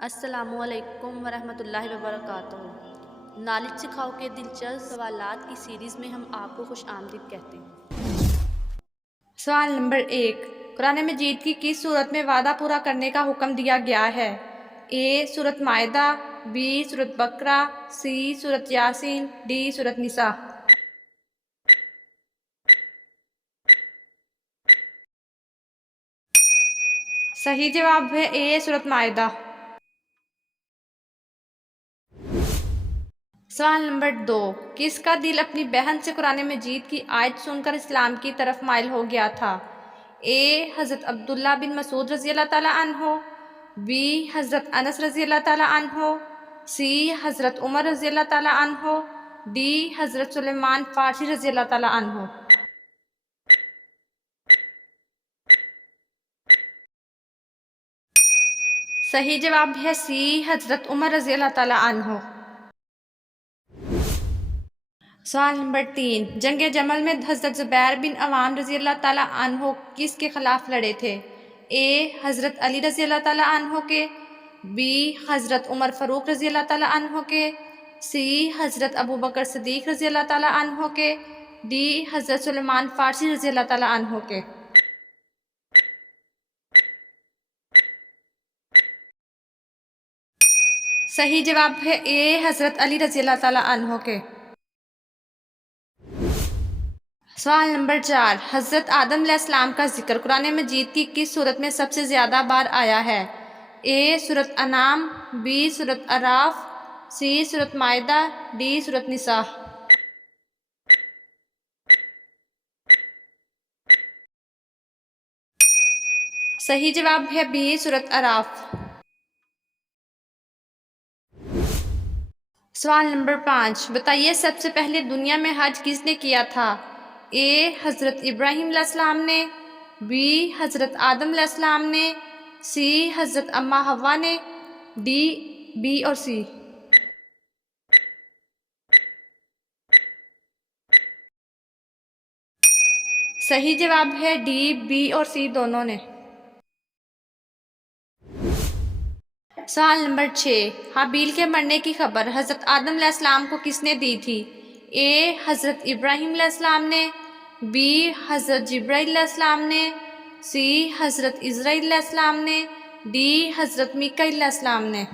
अस्सलामुअलैकुम वरहमतुल्लाहि वबरकातुहू। नॉलेज सिखाओ के दिलचस्प सवालात की सीरीज़ में हम आपको खुश आमदीद कहते हैं। सवाल नंबर 1। कुरान मजीद की किस सूरत में वादा पूरा करने का हुक्म दिया गया है? ए सूरत मायदा, बी सूरत बकरा, सी सूरत यासीन, डी सूरत निसा। सही जवाब है ए सूरत मायदा। सवाल नंबर 2। किसका दिल अपनी बहन से कुरान मजीद की आयत सुनकर इस्लाम की तरफ माइल हो गया था? ए हज़रत अब्दुल्ला बिन मसूद रज़ी अल्लाह ताला अन्हो, बी हज़रत अनस रज़ी अल्लाह ताला अन्हो, सी हज़रत उमर रज़ी अल्लाह ताला अन्हो, डी हज़रत सुलेमान फ़ारसी रज़ी अल्लाह ताला अन्हो। सही जवाब है सी हज़रत उमर रज़ी अल्लाह ताला अन्हो। सवाल नंबर 3। जंग जमल में हज़रत ज़ुबैर बिन अवाम रज़ी अल्लाह ताला अन्हो किसके खिलाफ लड़े थे? ए हज़रत अली रज़ी अल्लाह ताला अन्हो के, बी हज़रत उमर फ़ारूक रज़ी अल्लाह ताला अन्हो के, सी हज़रत अबू बकर सिद्दीक़ रज़ी अल्लाह ताला अन्हो के, डी हज़रत सुलेमान फ़ारसी रज़ी अल्लाह ताला अन्हो के। सही जवाब है ए हज़रत अली रज़ी अल्लाह ताला अन्हो के। सवाल नंबर 4। हज़रत आदम अलैहिस्सलाम का जिक्र कुरान मजीद की किस सूरत में सबसे ज़्यादा बार आया है? ए सूरत अनाम, बी सूरत अराफ, सी सूरत मायदा, डी सूरत निसा। सही जवाब है बी सूरत अराफ। सवाल नंबर 5। बताइए सबसे पहले दुनिया में हज किसने किया था? ए हज़रत इब्राहीम अलैहिस्सलाम ने, बी हज़रत आदम अलैहिस्सलाम ने, सी हज़रत अम्मा हवा ने, डी बी और सी। सही जवाब है डी बी और सी दोनों ने। सवाल नंबर 6। हाबील के मरने की खबर हज़रत आदम अलैहिस्सलाम को किसने दी थी? ए हज़रत इब्राहीम अलैहिस्सलाम ने, बी हज़रत जिब्राईल अलैहिस्सलाम ने, सी हज़रत इज़राईल अलैहिस्सलाम ने, डी हज़रत मीकाईल अलैहिस्सलाम ने।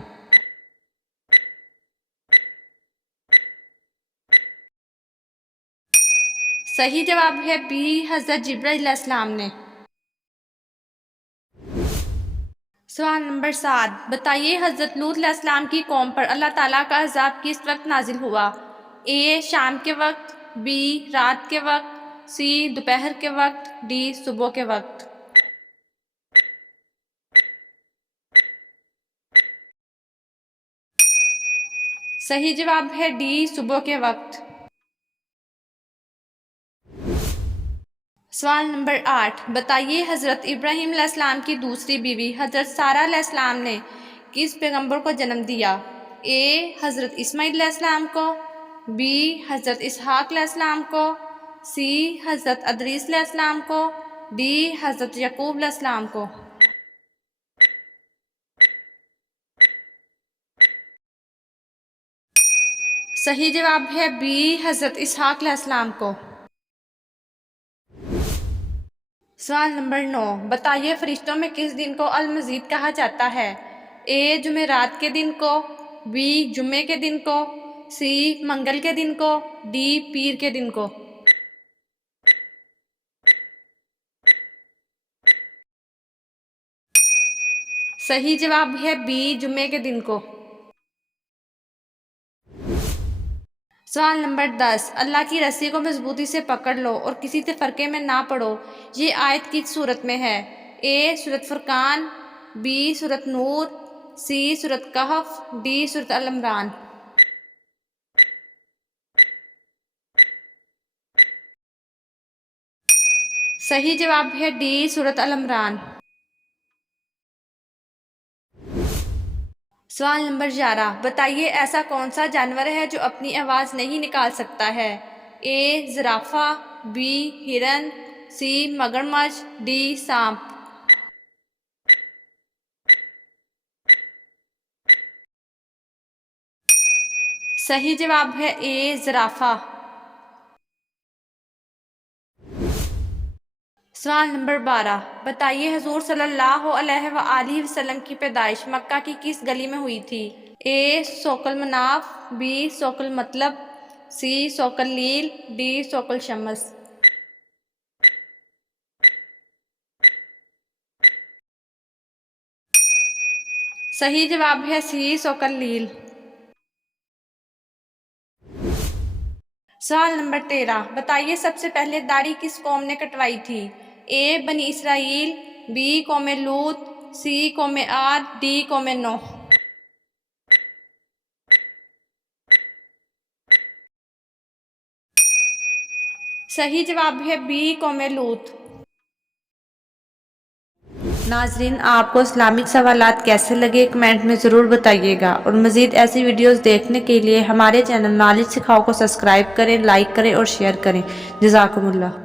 सही जवाब है बी हज़रत जिब्राईल अलैहिस्सलाम ने। सवाल नंबर 7। बताइए हज़रत लूत अलैहिस्सलाम की कौम पर अल्लाह ताला का अज़ाब किस वक्त नाजिल हुआ? ए शाम के वक्त, बी रात के वक्त, सी दोपहर के वक्त, डी सुबह के वक्त। सही जवाब है डी सुबह के वक्त। सवाल नंबर 8। बताइए हज़रत इब्राहीम अलैहिस्सलाम की दूसरी बीवी हज़रत सारा अलैहिस्सलाम ने किस पैगंबर को जन्म दिया? ए हज़रत इस्माईल अलैहिस्सलाम को, बी हज़रत इसहाक अलैहिस्सलाम को, सी हज़रत अदरीस अलैहिस्सलाम को, डी हज़रत यकूब अलैहिस्सलाम को। सही जवाब है बी हज़रत इसहाक अलैहिस्सलाम को। सवाल नंबर 9। बताइए फरिश्तों में किस दिन को अल मजीद कहा जाता है? ए जुमेरात के दिन को, बी जुम्मे के दिन को, सी मंगल के दिन को, डी पीर के दिन को। सही जवाब है बी जुम्मे के दिन को। सवाल नंबर 10। अल्लाह की रस्सी को मजबूती से पकड़ लो और किसी तफरके में ना पड़ो, ये आयत किस सूरत में है? ए सूरत फुरकान, बी सूरत नूर, सी सूरत कहफ, डी सूरत अल इमरान। सही जवाब है डी सूरत अल इमरान। सवाल नंबर 11। बताइए ऐसा कौन सा जानवर है जो अपनी आवाज़ नहीं निकाल सकता है? ए ज़िराफ़ा, बी हिरन, सी मगरमच्छ, डी सांप। सही जवाब है ए ज़राफ़ा। सवाल नंबर 12, बताइए हुज़ूर सल्लल्लाहु अलैहि वसल्लम की पैदाइश मक्का की किस गली में हुई थी? ए सोकल मनाफ, बी सोकल मतलब, सी सोकल लील, डी सोकल शमस। सही जवाब है सी सोकल लील। सवाल नंबर 13, बताइए सबसे पहले दाढ़ी किस कौम ने कटवाई थी? ए बनी इसराइल, बी कौम लूत, सी कौम आद, डी कौम नूह। सही जवाब है बी कौम लूत। नाजरीन, आपको इस्लामिक सवालात कैसे लगे कमेंट में ज़रूर बताइएगा और मज़ीद ऐसी वीडियोस देखने के लिए हमारे चैनल नॉलेज सिखाओ को सब्सक्राइब करें, लाइक करें और शेयर करें। जज़ाकुमुल्लाह।